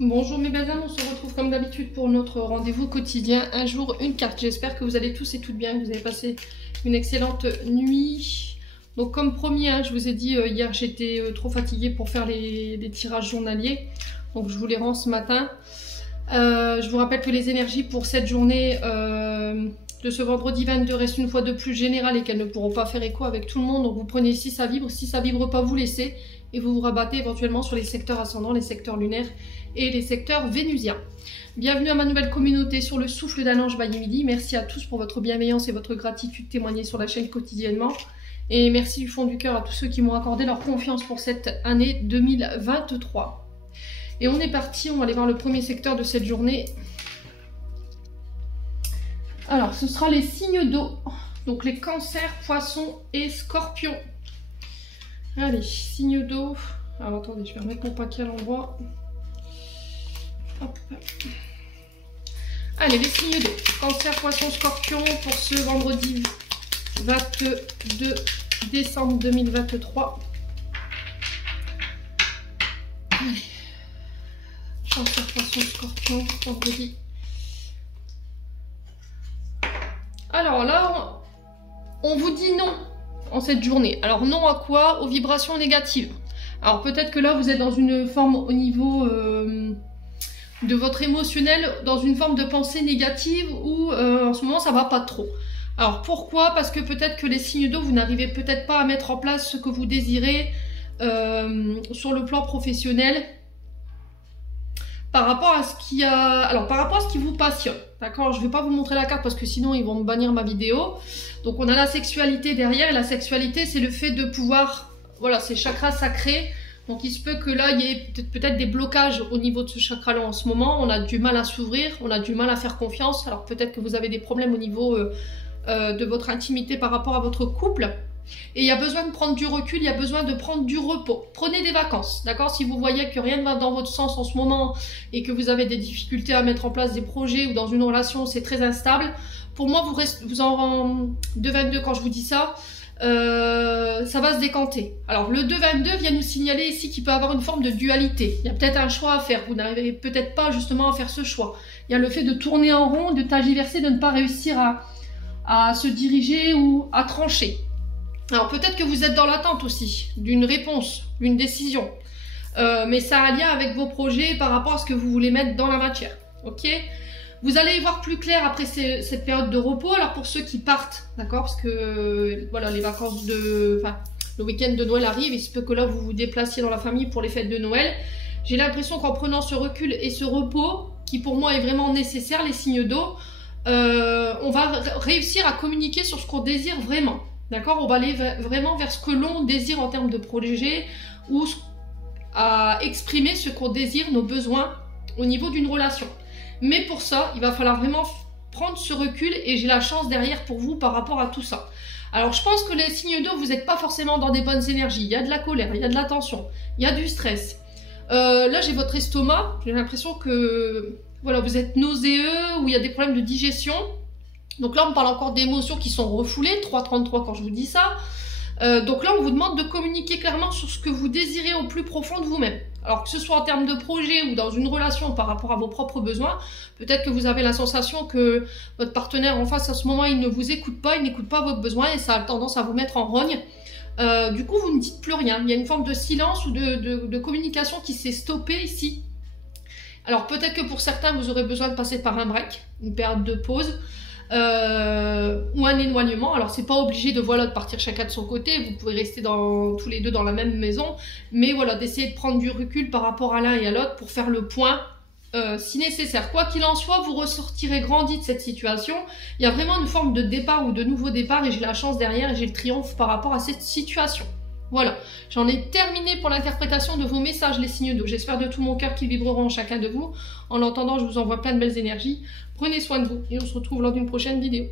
Bonjour mes belles âmes, on se retrouve comme d'habitude pour notre rendez-vous quotidien, un jour, une carte. J'espère que vous allez tous et toutes bien, que vous avez passé une excellente nuit. Donc comme promis, je vous ai dit hier, j'étais trop fatiguée pour faire les tirages journaliers. Donc je vous les rends ce matin. Je vous rappelle que les énergies pour cette journée de ce vendredi 22 restent une fois de plus générales et qu'elles ne pourront pas faire écho avec tout le monde. Donc vous prenez si ça vibre pas, vous laissez. Et vous vous rabattez éventuellement sur les secteurs ascendants, les secteurs lunaires et les secteurs vénusiens. Bienvenue à ma nouvelle communauté sur le souffle d'un ange by Emily. Merci à tous pour votre bienveillance et votre gratitude témoignée sur la chaîne quotidiennement. Et merci du fond du cœur à tous ceux qui m'ont accordé leur confiance pour cette année 2023. Et on est parti, on va aller voir le premier secteur de cette journée. Alors, ce sera les signes d'eau. Donc les cancers, poissons et scorpions. Allez, signes d'eau. Alors attendez, je vais remettre mon paquet à l'endroit. Hop. Allez, les signes d'eau. Cancer, poisson, scorpion pour ce vendredi 22 décembre 2023. Allez. Cancer, poisson, scorpion, vendredi. Alors là, on vous dit non en cette journée. Alors non à quoi? Aux vibrations négatives. Alors peut-être que là vous êtes dans une forme au niveau de votre émotionnel, dans une forme de pensée négative où en ce moment ça va pas trop. Alors pourquoi? Parce que peut-être que les signes d'eau, vous n'arrivez peut-être pas à mettre en place ce que vous désirez sur le plan professionnel par rapport à ce qui par rapport à ce qui vous passionne. D'accord, je ne vais pas vous montrer la carte parce que sinon ils vont me bannir ma vidéo. Donc on a la sexualité derrière, et la sexualité c'est le fait de pouvoir, voilà, c'est chakra sacré. Donc il se peut que là il y ait peut-être des blocages au niveau de ce chakra là en ce moment. On a du mal à s'ouvrir, on a du mal à faire confiance. Alors peut-être que vous avez des problèmes au niveau de votre intimité par rapport à votre couple. Et il y a besoin de prendre du recul, il y a besoin de prendre du repos. Prenez des vacances, d'accord? Si vous voyez que rien ne va dans votre sens en ce moment et que vous avez des difficultés à mettre en place des projets ou dans une relation, c'est très instable. Pour moi, vous en 2-22 quand je vous dis ça, ça va se décanter. Alors le 2-22 vient nous signaler ici qu'il peut avoir une forme de dualité. Il y a peut-être un choix à faire, vous n'arrivez peut-être pas justement à faire ce choix. Il y a le fait de tourner en rond, de tergiverser, de ne pas réussir à se diriger ou à trancher. Alors peut-être que vous êtes dans l'attente aussi d'une réponse, d'une décision. Mais ça a un lien avec vos projets par rapport à ce que vous voulez mettre dans la matière. Ok? Vous allez y voir plus clair après cette période de repos. Alors pour ceux qui partent, d'accord? Parce que voilà, les vacances le week-end de Noël arrive. Il se peut que là vous vous déplaciez dans la famille pour les fêtes de Noël. J'ai l'impression qu'en prenant ce recul et ce repos, qui pour moi est vraiment nécessaire, les signes d'eau, on va réussir à communiquer sur ce qu'on désire vraiment. D'accord, on va aller vraiment vers ce que l'on désire en termes de projet ou à exprimer ce qu'on désire, nos besoins au niveau d'une relation. Mais pour ça, il va falloir vraiment prendre ce recul et j'ai la chance derrière pour vous par rapport à tout ça. Alors je pense que les signes d'eau, vous n'êtes pas forcément dans des bonnes énergies. Il y a de la colère, il y a de la tension, il y a du stress. Là j'ai votre estomac, j'ai l'impression que voilà, vous êtes nauséeux ou il y a des problèmes de digestion. Donc là, on parle encore d'émotions qui sont refoulées, 3,33 quand je vous dis ça. Donc là, on vous demande de communiquer clairement sur ce que vous désirez au plus profond de vous-même. Alors que ce soit en termes de projet ou dans une relation par rapport à vos propres besoins, peut-être que vous avez la sensation que votre partenaire en face, à ce moment, il ne vous écoute pas, il n'écoute pas vos besoins et ça a tendance à vous mettre en rogne. Du coup, vous ne dites plus rien. Il y a une forme de silence ou de communication qui s'est stoppée ici. Alors peut-être que pour certains, vous aurez besoin de passer par un break, une période de pause. Ou un éloignement. Alors c'est pas obligé de partir chacun de son côté, vous pouvez rester tous les deux dans la même maison, mais voilà, d'essayer de prendre du recul par rapport à l'un et à l'autre pour faire le point si nécessaire. Quoi qu'il en soit, vous ressortirez grandi de cette situation. Il y a vraiment une forme de départ ou de nouveau départ et j'ai la chance derrière et j'ai le triomphe par rapport à cette situation. Voilà, j'en ai terminé pour l'interprétation de vos messages, les signes d'eau. J'espère de tout mon cœur qu'ils vibreront en chacun de vous. En l'entendant, je vous envoie plein de belles énergies. Prenez soin de vous et on se retrouve lors d'une prochaine vidéo.